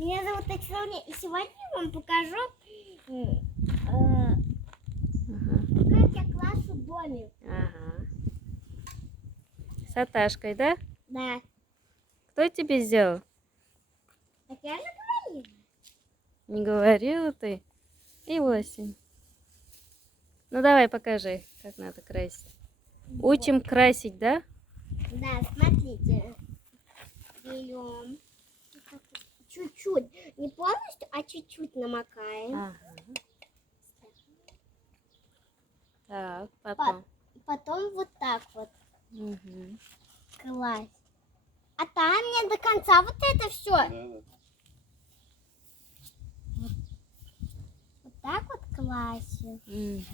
Меня зовут Татьяна, и сегодня я вам покажу, как я клашу домик. Ага. С Аташкой, да? Да. Кто тебе сделал? Так я же говорила. Не говорила ты? И 8. Ну давай покажи, как надо красить. Учим красить, да? Да, смотрите. Берем чуть-чуть, не полностью, а чуть-чуть намокаем. Ага. Так, потом. Потом вот так вот Угу. класть. А там не до конца вот это все. Вот так вот класть. Угу.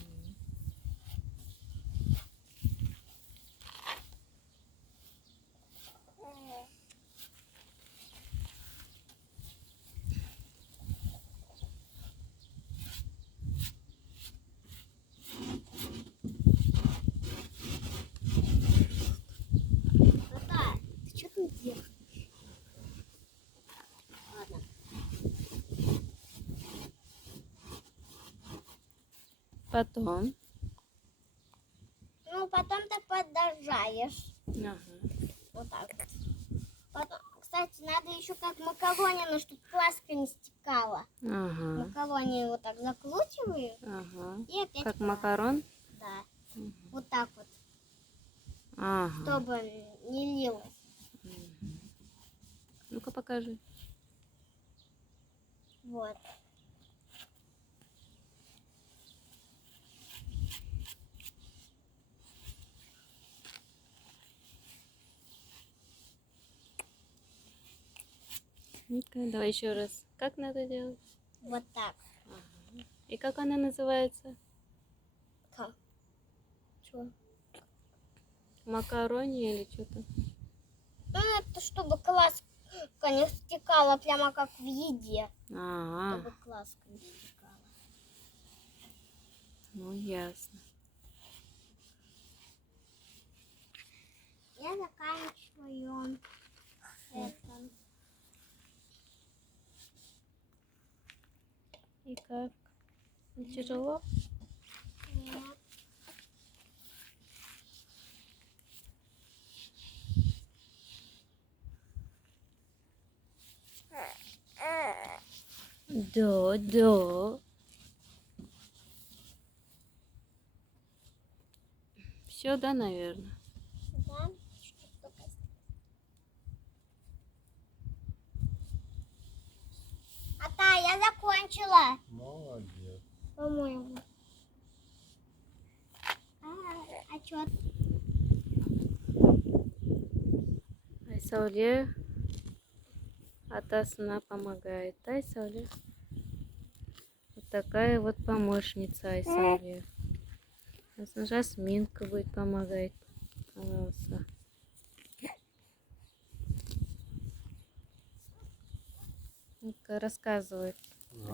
Тата, ты что тут делаешь? Ладно. Потом. Ну, потом ты подожаешь. Ага. Вот так вот. Потом, кстати, надо еще как макаронину, чтобы краска не стекала. Ага. Макарони вот так закручиваю. Ага. И опять Как краска. макарон? Да. Угу. Вот так вот, Ага. чтобы не лилось. Угу. Ну-ка покажи. Вот. Ну-ка, давай еще раз. Как надо делать? Вот так. Ага. И как она называется? Как? Что? Макарони или что-то? Ну, это чтобы краска не стекала прямо как в еде. Ага. Чтобы краска не стекала. Ну ясно. Я заканчиваю это. И как? Не тяжело? Нет. Да, да. Все, да, наверное. Да. Чуть-чуть только я закончила. Молодец. По-моему. А что? Айсауле атасына помогает. Айсауле. Вот такая вот помощница Айсауле. Жасминка будет помогать. Пожалуйста. Ну-ка, рассказывай. Ну,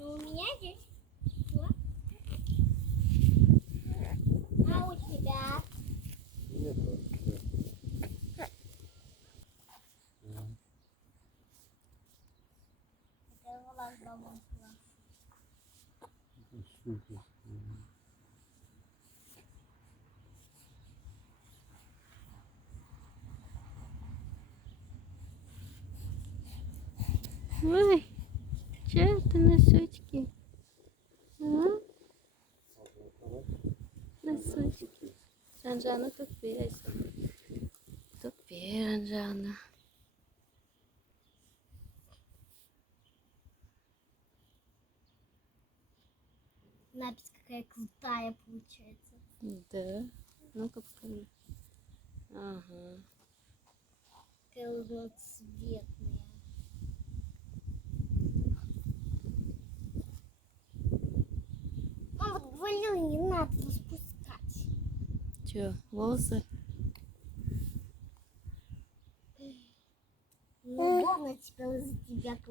у меня здесь всё. А у тебя? Нет вообще. Это глаз бабушка. Супер. Ой, че ты носочки? А? Носочки. Ранжана тупее, Айсауле. Тупее, Ранжана. Надпись какая крутая получается. Да. Ну-ка покажи. Ага. Какая разноцветная. Мам, вот говорила, не надо распускать. Че, волосы? Неудобно теперь из-за тебя